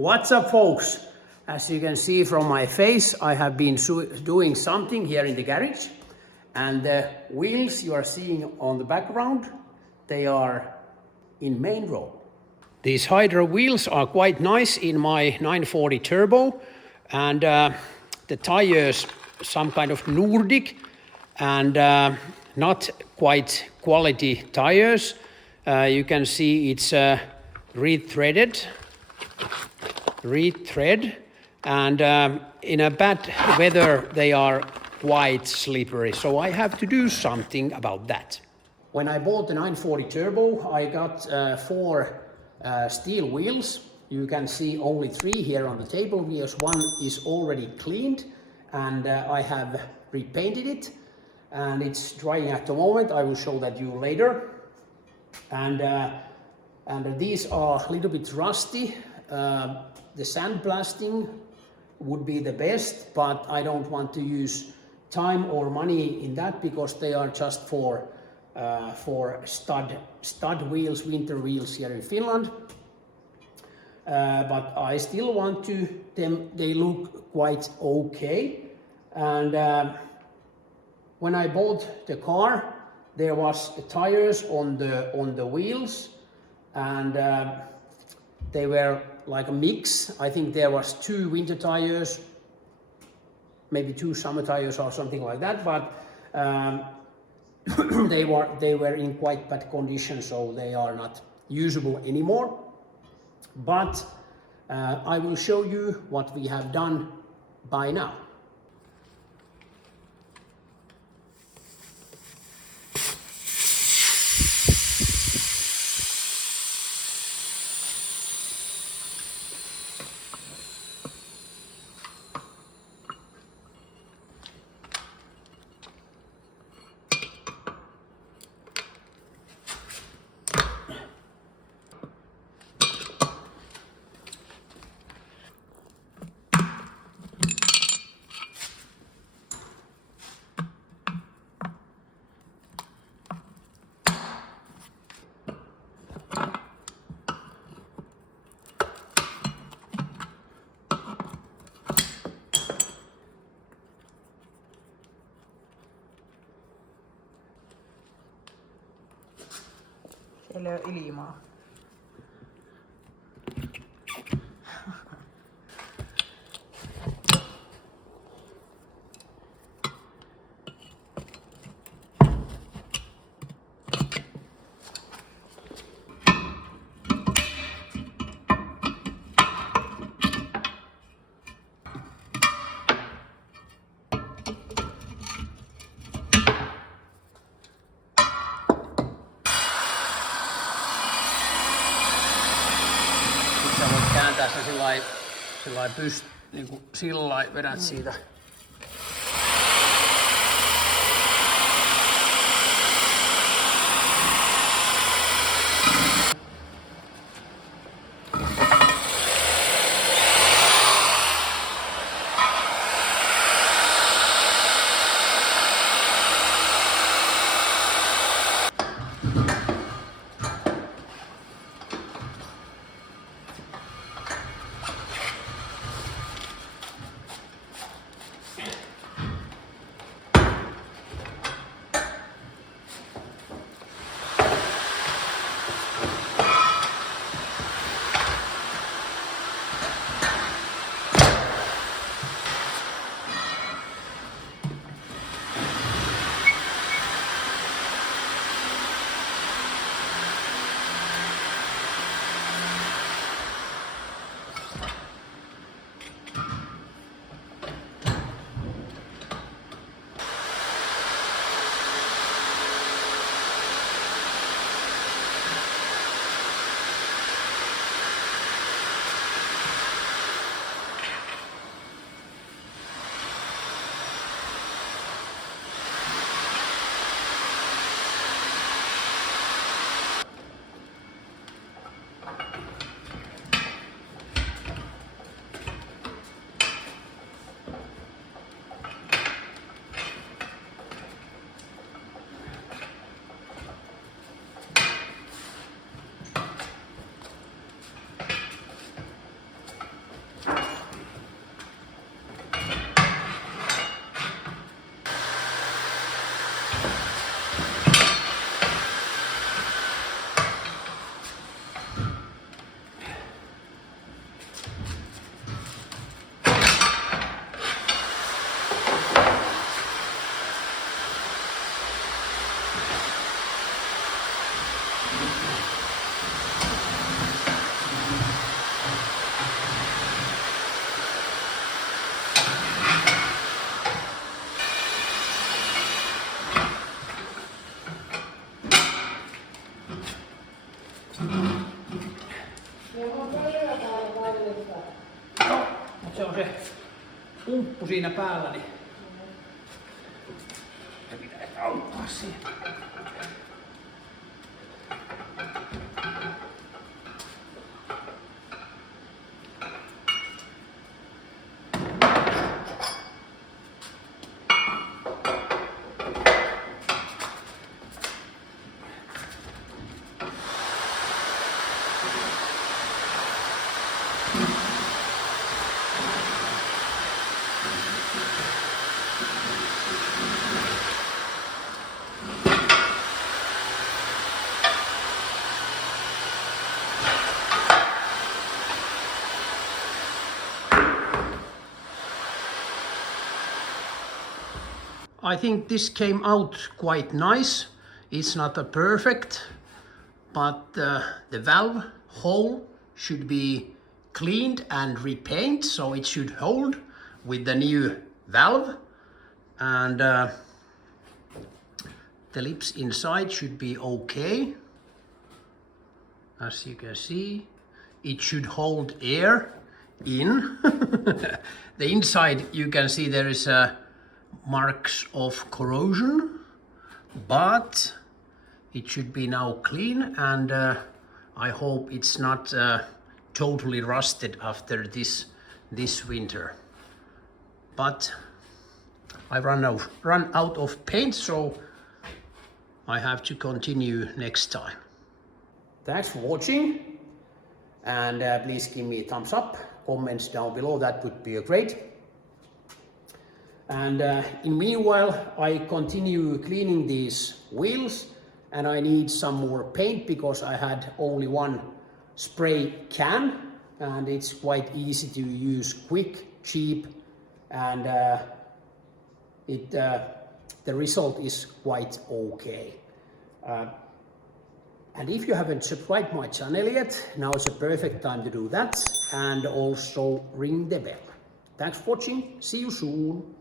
What's up, folks? As you can see from my face, I have been doing something here in the garage, and the wheels you are seeing on the background, they are in main row. These Hydra wheels are quite nice in my 940 Turbo, and the tires some kind of Nordic and not quite quality tires. You can see it's retread, and in a bad weather they are quite slippery, so I have to do something about that. When I bought the 940 Turbo, I got 4 steel wheels. You can see only 3 here on the table because one is already cleaned, and I have repainted it, and it's drying at the moment. I will show that you later. And these are a little bit rusty. The sandblasting would be the best, but I don't want to use time or money in that because they are just for stud wheels, winter wheels here in Finland. But I still want to them. They look quite okay. And when I bought the car, there was tires on the wheels, and they were like a mix. I think there was 2 winter tires, maybe 2 summer tires or something like that. But they were in quite bad condition, so they are not usable anymore. But I will show you what we have done by now. Siellä ei ole ilmaa. Kääntää sitä sillai niinku sillai vedät siitä. Se on se pumppu siinä päällä, niin se pitää auttaa siihen. I think this came out quite nice. It's not a perfect, but the valve hole should be cleaned and repainted, so it should hold with the new valve. And the lips inside should be okay. As you can see, it should hold air in. The inside, you can see there is marks of corrosion, but it should be now clean, and I hope it's not totally rusted after this winter. But I run out of paint, so I have to continue next time. Thanks for watching, and please give me a thumbs up, comments down below, that would be great. And in meanwhile, I continue cleaning these wheels, and I need some more paint because I had only one spray can, and it's quite easy to use, quick, cheap, and the result is quite okay. And if you haven't subscribed my channel yet, now is a perfect time to do that, and also ring the bell. Thanks for watching, see you soon.